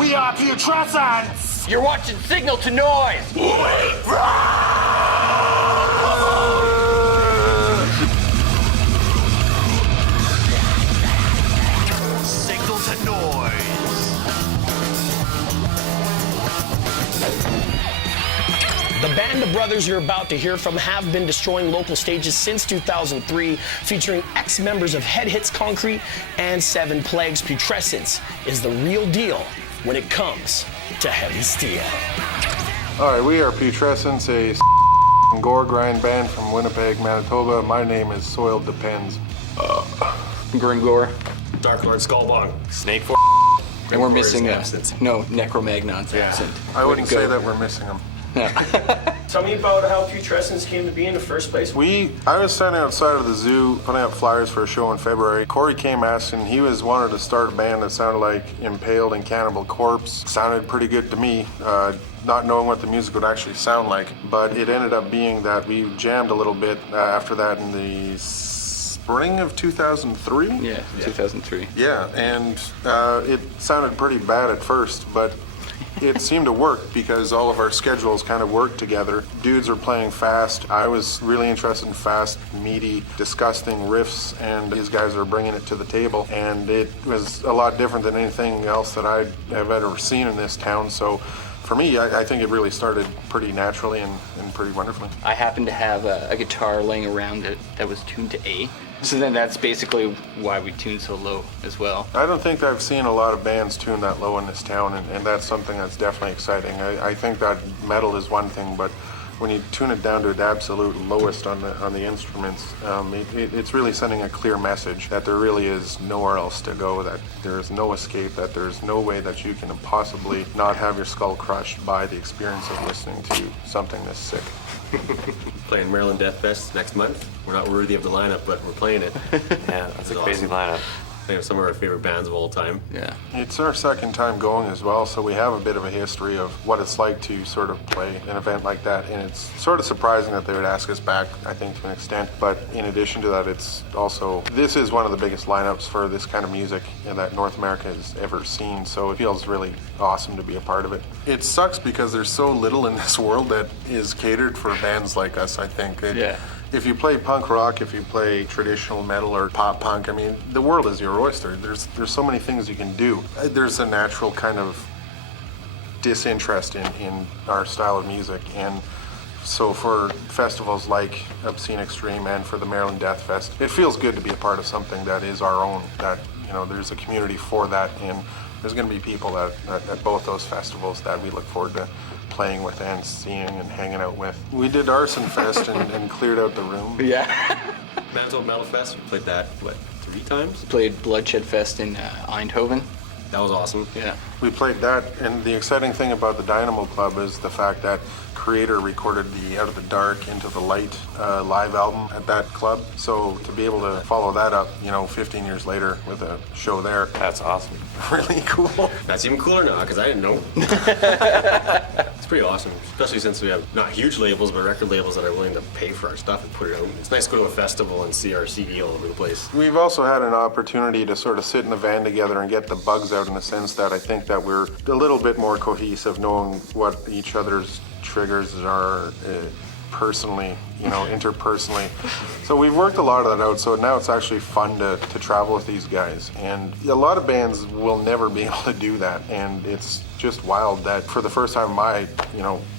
We are Putrescence! You're watching Signal to Noise! Signal to Noise. The band of brothers you're about to hear from have been destroying local stages since 2003, featuring ex-members of Head Hits Concrete and Seven Plagues. Putrescence is the real deal when it comes to heavy steel. All right, we are Putrescence, a gore grind band from Winnipeg, Manitoba. My name is Soiled Depends. Gringor. Dark Lord Skullbong. Snake And we're missing Necromagnon's absent. I wouldn't say that we're missing them. Tell me about how Putrescence came to be in the first place. I was standing outside of the zoo putting up flyers for a show in February. Corey came asking, he wanted to start a band that sounded like Impaled and Cannibal Corpse. Sounded pretty good to me, not knowing what the music would actually sound like. But it ended up being that we jammed a little bit after that in the spring of 2003? Yeah, 2003. Yeah, and it sounded pretty bad at first, but it seemed to work because all of our schedules kind of worked together. Dudes are playing fast. I was really interested in fast, meaty, disgusting riffs, and these guys are bringing it to the table. And it was a lot different than anything else that I have ever seen in this town. So for me, I think it really started pretty naturally and pretty wonderfully. I happened to have a guitar laying around that was tuned to A. So then that's basically why we tuned so low as well. I don't think I've seen a lot of bands tune that low in this town, and that's something that's definitely exciting. I think that metal is one thing, but when you tune it down to the absolute lowest on the instruments, it's really sending a clear message that there really is nowhere else to go, that there is no escape, that there's no way that you can possibly not have your skull crushed by the experience of listening to something this sick. Playing Maryland Death Fest next month. We're not worthy of the lineup, but we're playing it. Yeah, that's a crazy lineup. Playing some of our favorite bands of all time. Yeah. It's our second time going as well, so we have a bit of a history of what it's like to sort of play an event like that, and it's sort of surprising that they would ask us back, I think, to an extent. But in addition to that, it's also, this is one of the biggest lineups for this kind of music that North America has ever seen, so it feels really awesome to be a part of it. It sucks because there's so little in this world that is catered for bands like us, I think. Yeah. If you play punk rock, if you play traditional metal or pop punk, I mean, the world is your oyster. There's so many things you can do. There's a natural kind of disinterest in our style of music, and so for festivals like Obscene Extreme and for the Maryland Death Fest, it feels good to be a part of something that is our own, that, you know, there's a community for that, and there's going to be people at both those festivals that we look forward to playing with and seeing and hanging out with. We did Arson Fest and cleared out the room. Yeah. Manitoba Metal Fest, we played that, 3 times? Played Bloodshed Fest in Eindhoven. That was awesome. Yeah. We played that, and the exciting thing about the Dynamo Club is the fact that Creator recorded the Out of the Dark Into the Light live album at that club. So to be able to follow that up, 15 years later with a show there, That's awesome. really cool. That's even cooler now, because I didn't know. It's pretty awesome, especially since we have not huge labels, but record labels that are willing to pay for our stuff and put it out. It's nice to go to a festival and see our CD all over the place. We've also had an opportunity to sort of sit in the van together and get the bugs out, in the sense that I think that we're a little bit more cohesive, knowing what each other's triggers are personally, interpersonally. So we've worked a lot of that out, so now it's actually fun to travel with these guys. And a lot of bands will never be able to do that, and it's just wild that for the first time in my,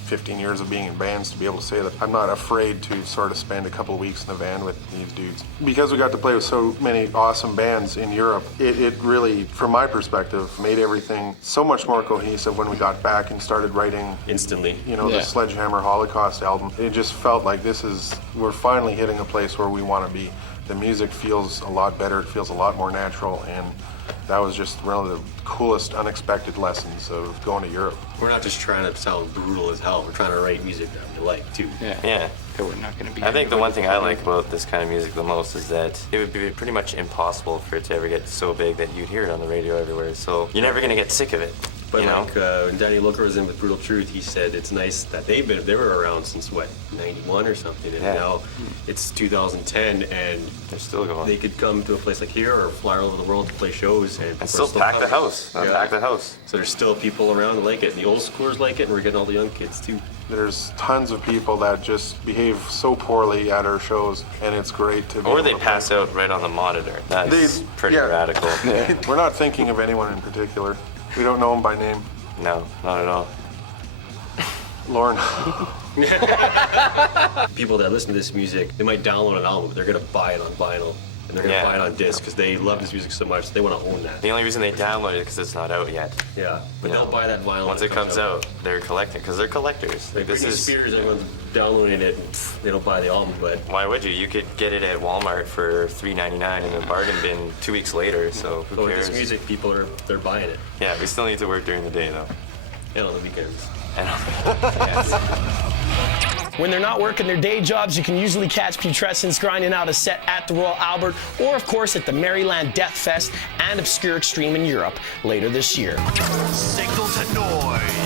15 years of being in bands, to be able to say that I'm not afraid to sort of spend a couple of weeks in the van with these dudes. Because we got to play with so many awesome bands in Europe, it really, from my perspective, made everything so much more cohesive when we got back and started writing Instantly. The Sledgehammer Holocaust album. It just felt like we're finally hitting a place where we want to be. The music feels a lot better, it feels a lot more natural, and that was just one of the coolest, unexpected lessons of going to Europe. We're not just trying to sound brutal as hell, we're trying to write music that we like, too. Yeah. So we're not going to be. I think the one thing I like about this kind of music the most is that it would be pretty much impossible for it to ever get so big that you'd hear it on the radio everywhere. So you're never going to get sick of it. But You know? like when Danny Looker was in with Brutal Truth, he said it's nice that they were around since what, 91 or something, and Yeah. now it's 2010 and They're still going. they could come to a place like here or fly all over the world to play shows and people And still are pack the coming. house. Pack the house. So there's still people around that like it. The old schoolers like it, and we're getting all the young kids too. There's tons of people that just behave so poorly at our shows, and it's great to be Or able they to pass play. out right on the monitor. That's They- pretty yeah. radical. We're not thinking of anyone in particular. We don't know them by name. No, not at all. Lauren. People that listen to this music, they might download an album, but they're gonna buy it on vinyl and they're gonna Yeah. buy it on disc because they love this music so much. They want to own that. The only reason they download it is because it's not out yet. Yeah, but Yeah. they'll buy that vinyl Once when it comes out, they're collecting because they're collectors. Like This Britney is Spears, everyone's downloading it, and they don't buy the album, but why would you? You could get it at Walmart for $3.99 in a bargain bin 2 weeks later. So who but with cares? this music, people they're buying it, Yeah, we still need to work during the day though. and on the weekends. And yes. When they're not working their day jobs, you can usually catch Putrescence grinding out a set at the Royal Albert or, of course, at the Maryland Death Fest and Obscure Extreme in Europe later this year. Signal to noise.